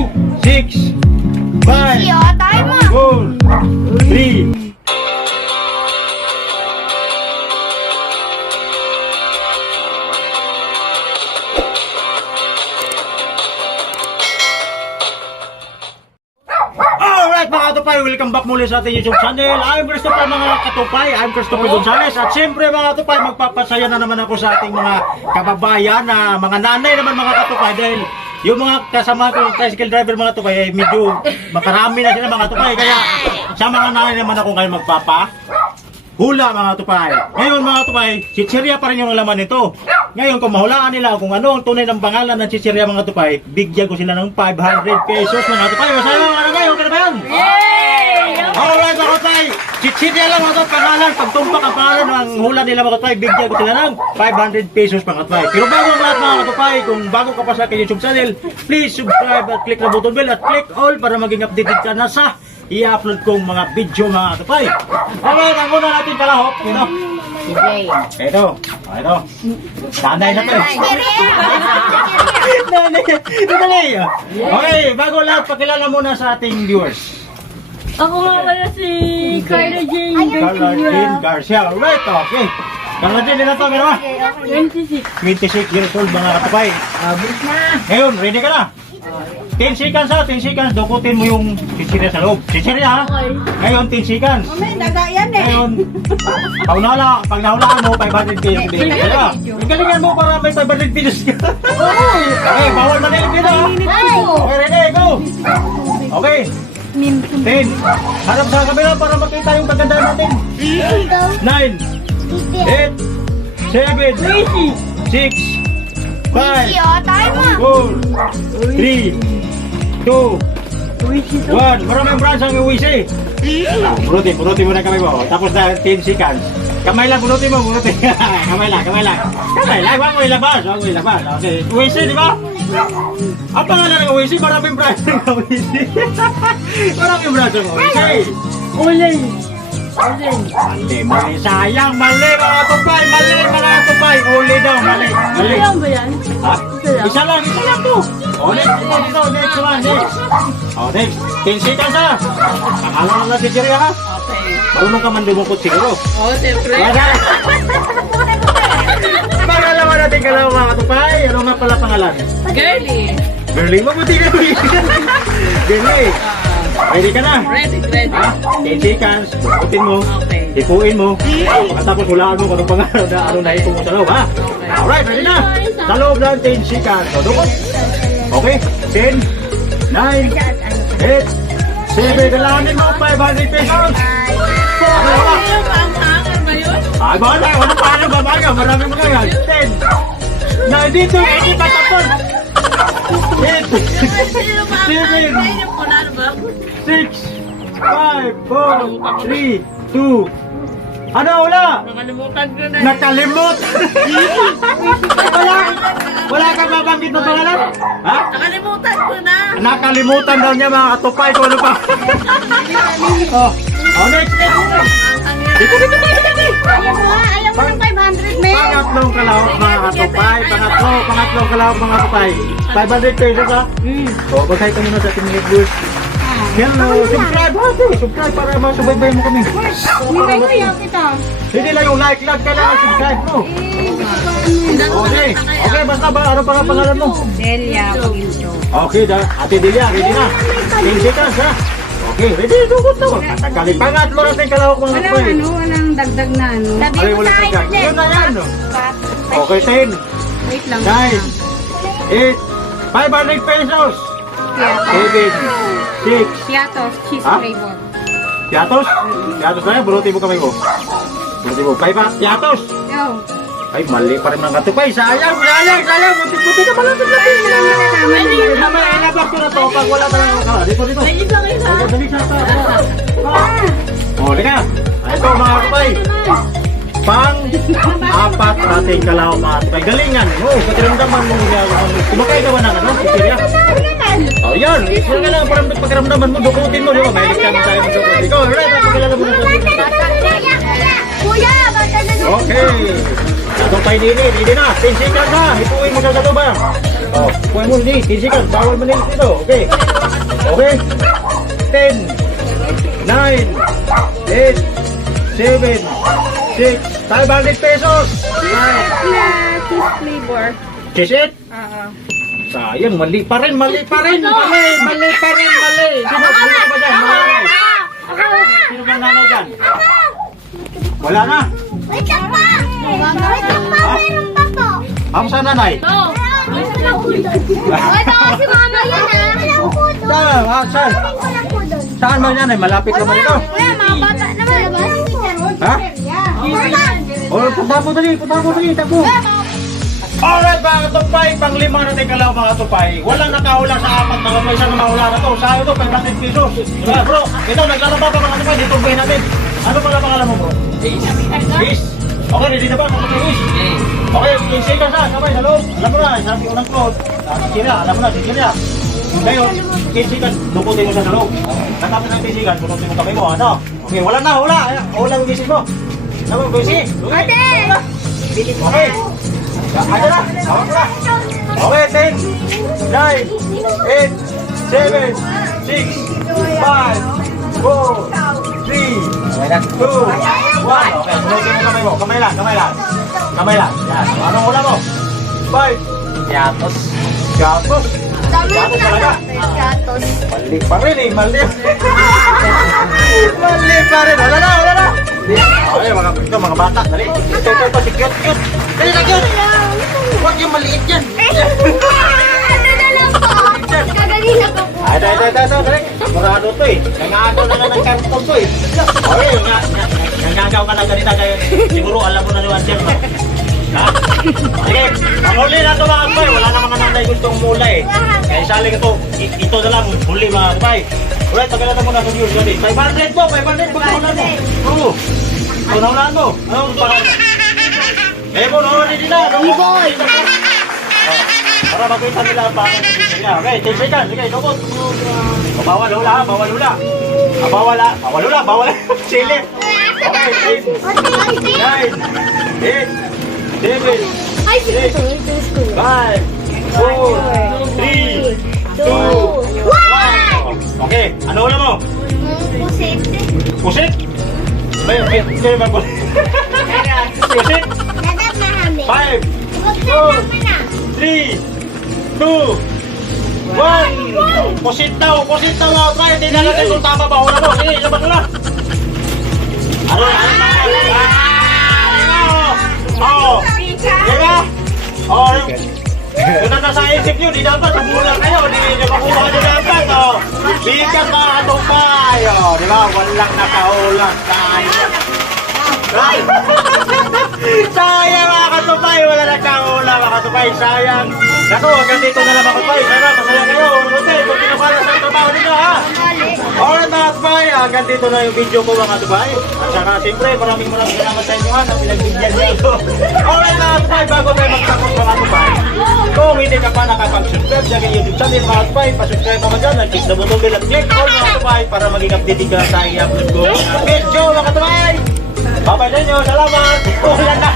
6, 5, tayo mo. 4, 3. Alright mga katupay, welcome back muli sa ating YouTube channel. I'm Christopher mga katupay, I'm Christopher Gonzales. At siyempre mga katupay, magpapasaya na naman ako sa ating mga kababayan na mga nanay naman mga katupay. Dahil yung mga kasama ko, tricycle driver mga katupay, ay medyo makarami na sila mga katupay. Kaya sa mga nanay naman ako ngayon magpapahula mga katupay. Ngayon mga katupay, chichirya pa rin yung laman nito. Ngayon kung mahulaan nila kung ano ang tunay ng pangalan ng chichirya mga katupay, bigyan ko sila ng 500 pesos mga katupay. Masaya mga katupay, okay na ba yan? Alright mga katupay, chichirya lang mga katupay pangalan. Pag tumpak ang pangalan ng hula nila mga katupay, bigyan ko sila ng 500 pesos mga katupay. Pero bago ang lahat mga katupay, kung bago ka pa sa aking YouTube channel, please subscribe at click na button bell at click all para maging updated ka na sa i-upload kong mga video mga katupay. Alright, ang una natin kalahok, ito. Ito. Nanay na to. Nanay. Okay, bago lahat, pakilala muna sa ating viewers. Ako nga pala si Carla Jane Carla Jane Garcia. Alright, okay. Carla Jane, na to, meron ba? 26. 26 years old mga katupay. Ngayon, ready ka na? 10 seconds ha, 10 seconds. Dukutin mo yung chichirya sa loob. Chichirya ha? Ngayon, 10 seconds. Ngayon, pag nahulaan mo, 500 pesos. Galingan mo para may 500 pesos ka. Okay, bawal manilig dito ha. Okay, ready, go. Okay. 10. Harap sa kamera para makita yung pagandaan natin. 9, 8, 7, 6, 5, 4, 3, 2, 1. Maraming branch ang uwisi. Bunutin mo na kamay mo. Tapos na 10 seconds. Kamay lang, bunutin mo. Kamay lang. Huwag mo ilabas. Okay. Uwisi, di ba? Ang pangalan ng uwisi, maraming branch ng uwisi. Maraming branch ng uwisi. Mali. Sayang, mali mga katupay. Mali mga katupay. Uli daw, mali. Ano ba yan? Ha? Isa lang to. Next one. Next. 10 seconds ha. Pangalan na si Jerry ha. Okay. Marunong ka man dumukot siguro. Siyempre. Pangalawa natin kalaw mga katupay. Ano nga pala pangalan? Girly. Girly, mabuti ka. Girly. Ready ka na? Ready. Ha? 10 seconds. Dukutin mo. Okay. Ipuin mo. Pagkatapos hulaan mo kung anong pangalan na ano na ipong mo sa loob ha. Alright, ready na. Sa loob ng 10 seconds. So, dukot. Okay, 10, 9, 8, 7, kailanganin mo 500 pesos. Wala. Ay, wala. Wala paano babaga. Marami mga yan. 10. Na, dito. Hindi pa tapos. 8, 7, 6, 5, 4, 3, 2. Ano, wala? Nakalimutan ko na. Nakalimot. Wala kang mabanggit ng pangalan? Ha? Nakalimutan ko na. Nakalimutan daw niya mga katupay kung ano pa. Next. Dito. Ayaw mo ng 500, men. Pangatlong kalawak mga katupay. Pangatlong kalawak mga katupay. 500 pesos ha? So, bagay ka muna sa ating mga viewers. Hello, subscribe para masubaybay mo kami. Hindi ko yaw kita. Hindi lang yung like lang, kailangan subscribe mo. Okay, basta ba, ano pa nga pangalan mo? Delia Quinto. Okay, Ate Delia, ready na. 10 seconds ha. Okay, ready, dugot na. Tatagalin. Pangatlo natin kalawak mga kapay. Walang dagdag na ano. Ay, wala ka dyan. Yun na yan. Okay, 10, Wait lang. 9, 8, 500 pesos. 7, 6. Piatos, cheese Ha? flavor. Piatos? Piatos na yan, burutin mo kamay mo. Burutin mo. 5 ha? Piatos? Yo. Ay, mali pa rin mga katupay. Sayang. Buti ka pala. Mamaya, ilabas ko na to pag wala talaga ka. Dito. Dali sa O, lika. Ito mga katupay. Pang-apat nating kalawang mga katupay. Galingan. Pakiramdaman mo. Kumakay ka ba ng ano? Chichirya? Oh, yan. Isa nga lang. Parang pakiramdaman mo. Dukutin mo. Di ba? Mahilig ka mo tayo magdukot. Ikaw, alright. Pagkalala mo na sa Kuya, bata na. Okay. Katupay dini na. 10 seconds ha. Ipuin mo sa katuba. Oh, kuha mo hindi. 10 seconds. Bawal mo nila dito. Okay. Okay. 10, 9, 8, 7, 6, 500 pesos. Cheese flavor. Cheese it? Oo. Sayang, mali pa rin. Mali. Sino ba dyan? Nanay. Sino ba nanay dyan? Wala na. Wait lang pa! Meron pa po! Ako sa nanay. No. Wait ako si mama yan ah! Saan? Saan ba nanay? Malapit naman ito. Wala, mga bata naman. Ha? Oh, punta mo dali. Tapo. Alright mga katupay, panglima natin kalaw mga katupay. Walang nakahula sa apat na kapay sa namahula na to. Sa ito, 500 pesos. Diba bro? Ito, naglalaba pa mga katupay. Dito bay natin. Ano pala pangalan mo bro? Ace. Okay, ready na ba? Ace. Okay, 15 seconds na. Sabay sa loob. Alam mo na, sabi ko ng code. Sisira, alam mo na, sisira. Ngayon, 15 seconds, dukutin mo siya sa loob. Natapos ng 15 seconds, dukutin mo kami mo. Ano? Okay, wala na, hula. Hula yung gising mo. Ano, gising? Ate! Okay. Ayan na, hawak mo na. Okay, 10, 9, 8, 7, 6, 5, 4, 3, 2, 1. Okay, sunutin mo kamay mo. Kamay lang. Yan. Anong hula mo? 5. Gatos. Dami Gatos talaga. gatos. Mali pa rin eh. Mali pa rin. Wala na. Okay, mga bata. Dali. Ito. Si cute. Dali na cute. Huwag yung maliit yan. Ano na lang po? Kagalina pa po. Ay, dali. Murado to eh. Nangagaw na ng karton to eh. Okay, nangagaw ka na ganita kayo. Siguro alam mo na ni Wanser mo. Ha? Sige, ang huli na ito mga kapay. Wala na mga nanay gustong mula eh. Kaya saling ito na lang huli mga kapay. Alright, pagkalatan mo na sa news. 500 po, 500 pagkakunan mo. Oo. Unahulaan mo. Ano ang pangalan mo? Eh po, nahulaan din nila. Iboy! Para makita nila ang pangalan niya. Okay, 10 seconds. Sige, lukot. Bawal hula ha, bawal hula. Bawal hula. Sili. Okay, 10, 9, 8, 7, Ay, 6, 5, 4, 3, 2, 1. Okay, ano hula mo? Pusit? May ba po? Pusit? 5, 4, 3, 2, 1. Pusit daw mga try. Hindi na natin kung tama ba hula mo. Sige, labas mo na. Ano? Oo. Diba? Oo. Kung nasa isip nyo, di dapat sumulang kayo. Di nyo makuha nyo dapat. Bigat mga katupay. Diba? Walang nakaulang. Sayang mga katupay. Wala nakaulang mga katupay. Sayang. Naku, hanggang dito na lang mga katupay. Sana masaya kayo. Kung pinukala sa trabaho nito ha. Alright mga katupay. Hanggang dito na yung video ko mga katupay. At saka siyempre maraming salamat sa inyo ha. Na pinagbigyan niyo ito. Alright mga katupay. Bago tayo magtapos mga katupay. Kung hindi ka pa nakapag-subscribe sa aking YouTube channel mga katupay, pa-subscribe naman dyan. Click na button bell at click all mga katupay para maging updated ka sa i-upload ko mga video mga katupay. Bye-bye sa inyo. Salamat. Wala na.